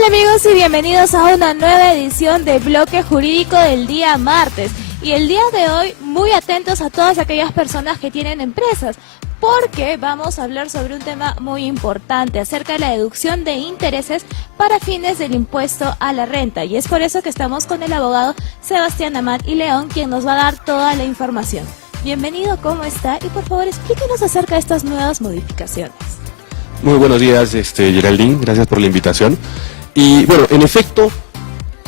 Hola amigos y bienvenidos a una nueva edición de Bloque Jurídico del día martes. Y el día de hoy, muy atentos a todas aquellas personas que tienen empresas, porque vamos a hablar sobre un tema muy importante acerca de la deducción de intereses para fines del impuesto a la renta. Y es por eso que estamos con el abogado Sebastián Amat y León, quien nos va a dar toda la información. Bienvenido, ¿cómo está? Y por favor, explíquenos acerca de estas nuevas modificaciones. Muy buenos días, Geraldine, gracias por la invitación. Y bueno, en efecto,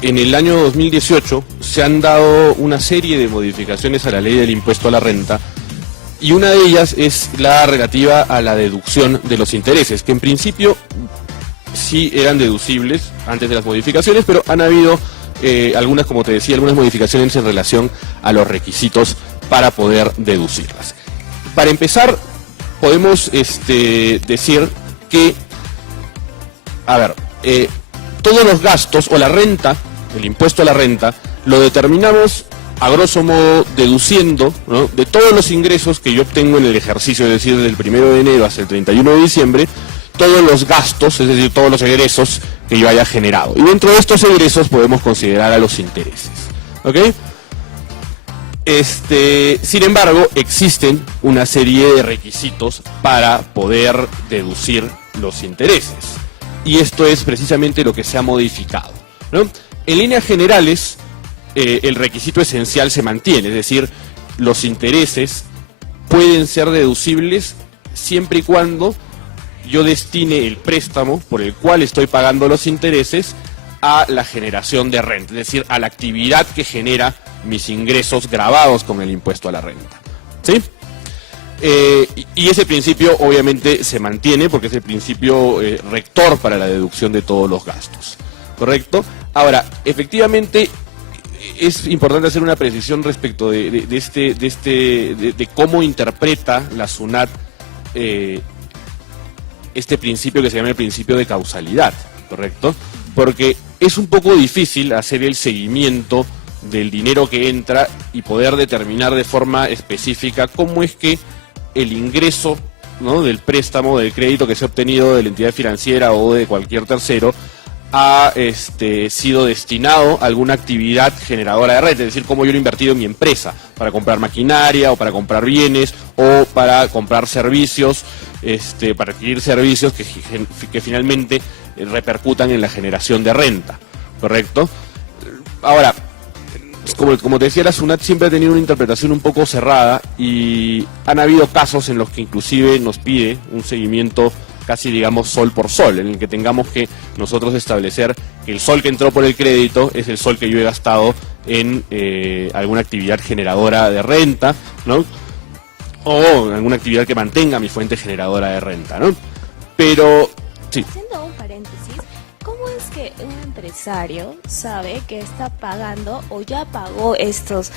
en el año 2018 se han dado una serie de modificaciones a la ley del impuesto a la renta, y una de ellas es la relativa a la deducción de los intereses, que en principio sí eran deducibles antes de las modificaciones, pero han habido algunas, como te decía, algunas modificaciones en relación a los requisitos para poder deducirlas. Para empezar, podemos decir que, todos los gastos o la renta, el impuesto a la renta, lo determinamos a grosso modo deduciendo, ¿no?, de todos los ingresos que yo obtengo en el ejercicio, es decir, desde el 1 de enero hasta el 31 de diciembre, todos los gastos, es decir, todos los egresos que yo haya generado. Y dentro de estos egresos podemos considerar a los intereses, ¿ok? Sin embargo, existen una serie de requisitos para poder deducir los intereses. Y esto es precisamente lo que se ha modificado, ¿no? En líneas generales, el requisito esencial se mantiene, es decir, los intereses pueden ser deducibles siempre y cuando yo destine el préstamo por el cual estoy pagando los intereses a la generación de renta, es decir, a la actividad que genera mis ingresos gravados con el impuesto a la renta, ¿sí? Y ese principio obviamente se mantiene porque es el principio rector para la deducción de todos los gastos, ¿correcto? Ahora, efectivamente, es importante hacer una precisión respecto de cómo interpreta la SUNAT este principio que se llama el principio de causalidad, ¿correcto? Porque es un poco difícil hacer el seguimiento del dinero que entra y poder determinar de forma específica cómo es que el ingreso, ¿no?, del préstamo, del crédito que se ha obtenido de la entidad financiera o de cualquier tercero ha sido destinado a alguna actividad generadora de renta, es decir, cómo yo lo he invertido en mi empresa, para comprar maquinaria o para comprar bienes o para comprar servicios, para adquirir servicios que finalmente repercutan en la generación de renta, ¿correcto? Ahora, como te decía, la SUNAT siempre ha tenido una interpretación un poco cerrada y han habido casos en los que inclusive nos pide un seguimiento casi, digamos, sol por sol, en el que tengamos que nosotros establecer que el sol que entró por el crédito es el sol que yo he gastado en alguna actividad generadora de renta, ¿no?, o en alguna actividad que mantenga mi fuente generadora de renta, ¿no? Pero, sí. Haciendo un paréntesis, ¿cómo es que un empresario sabe que está pagando o ya pagó estos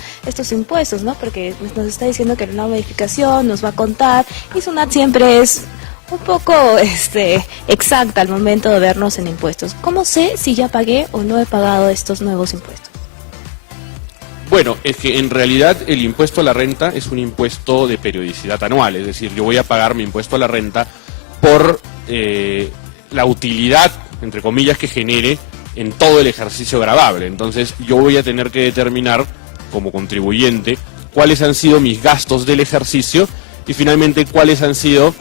impuestos, ¿no? Porque nos está diciendo que una modificación nos va a contar, y SUNAT siempre es un poco exacta al momento de vernos en impuestos. ¿Cómo sé si ya pagué o no he pagado estos nuevos impuestos? Bueno, es que en realidad el impuesto a la renta es un impuesto de periodicidad anual, es decir, yo voy a pagar mi impuesto a la renta por la utilidad, entre comillas, que genere en todo el ejercicio gravable. Entonces yo voy a tener que determinar como contribuyente cuáles han sido mis gastos del ejercicio y finalmente cuáles han sido,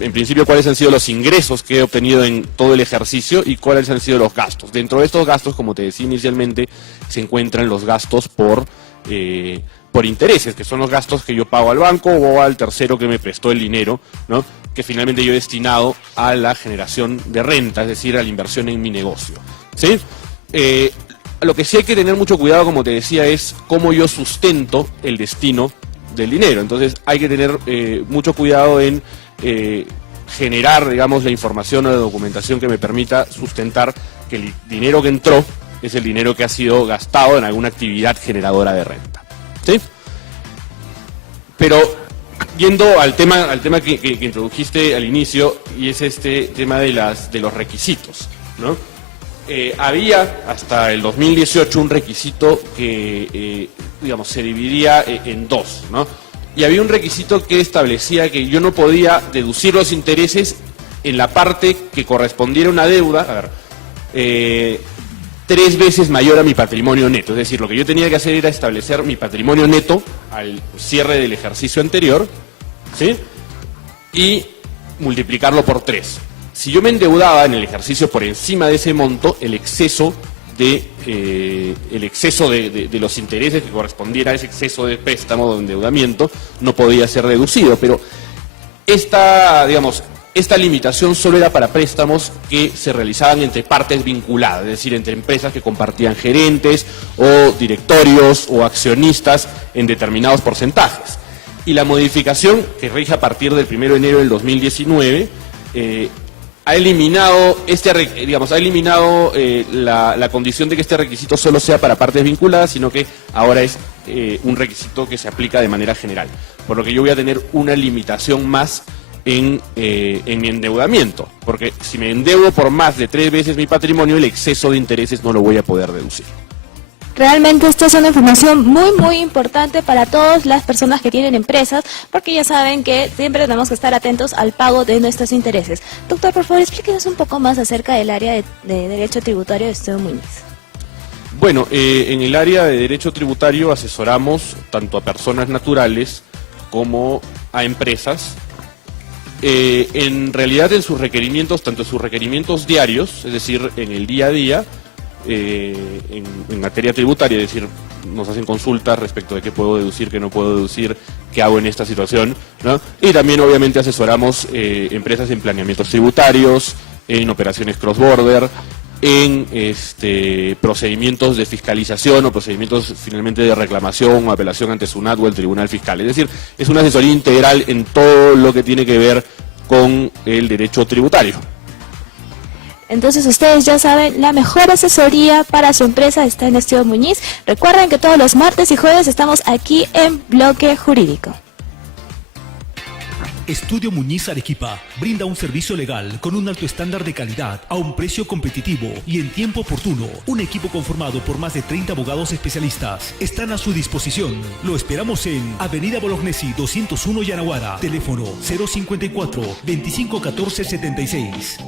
en principio cuáles han sido los ingresos que he obtenido en todo el ejercicio y cuáles han sido los gastos. Dentro de estos gastos, como te decía inicialmente, se encuentran los gastos por intereses, que son los gastos que yo pago al banco o al tercero que me prestó el dinero, ¿no?, que finalmente yo he destinado a la generación de renta, es decir, a la inversión en mi negocio, ¿sí? Lo que sí hay que tener mucho cuidado, como te decía, es cómo yo sustento el destino del dinero. Entonces hay que tener mucho cuidado en generar, digamos, la información o la documentación que me permita sustentar que el dinero que entró es el dinero que ha sido gastado en alguna actividad generadora de renta, ¿sí? Pero yendo al tema que introdujiste al inicio, y es este tema de los requisitos, ¿no? Había hasta el 2018 un requisito que, digamos, se dividía en dos, ¿no? Y había un requisito que establecía que yo no podía deducir los intereses en la parte que correspondiera a una deuda. A ver, 3 veces mayor a mi patrimonio neto. Es decir, lo que yo tenía que hacer era establecer mi patrimonio neto al cierre del ejercicio anterior, ¿sí? Y multiplicarlo por 3. Si yo me endeudaba en el ejercicio por encima de ese monto, el exceso de los intereses que correspondiera a ese exceso de préstamo o de endeudamiento no podía ser reducido. Pero esta limitación solo era para préstamos que se realizaban entre partes vinculadas, es decir, entre empresas que compartían gerentes o directorios o accionistas en determinados porcentajes. Y la modificación que rige a partir del 1 de enero del 2019 ha eliminado la condición de que este requisito solo sea para partes vinculadas, sino que ahora es un requisito que se aplica de manera general. Por lo que yo voy a tener una limitación más en mi endeudamiento, porque si me endeudo por más de 3 veces mi patrimonio, el exceso de intereses no lo voy a poder deducir. Realmente esta es una información muy importante para todas las personas que tienen empresas, porque ya saben que siempre tenemos que estar atentos al pago de nuestros intereses. Doctor, por favor, explíquenos un poco más acerca del área de Derecho Tributario de Esteban Muñiz. Bueno, en el área de Derecho Tributario asesoramos tanto a personas naturales como a empresas. En realidad en sus requerimientos, tanto en sus requerimientos diarios, es decir, en el día a día, en materia tributaria, es decir, nos hacen consultas respecto de qué puedo deducir, qué no puedo deducir, qué hago en esta situación, ¿no? Y también obviamente asesoramos empresas en planeamientos tributarios, en operaciones cross-border, en procedimientos de fiscalización o procedimientos finalmente de reclamación o apelación ante SUNAT o el Tribunal Fiscal. Es decir, es una asesoría integral en todo lo que tiene que ver con el derecho tributario. Entonces ustedes ya saben, la mejor asesoría para su empresa está en Esteban Muñiz. Recuerden que todos los martes y jueves estamos aquí en Bloque Jurídico. Estudio Muñiz Arequipa brinda un servicio legal con un alto estándar de calidad a un precio competitivo y en tiempo oportuno. Un equipo conformado por más de 30 abogados especialistas están a su disposición. Lo esperamos en Avenida Bolognesi 201 Yanaguara. Teléfono 054 2514 76.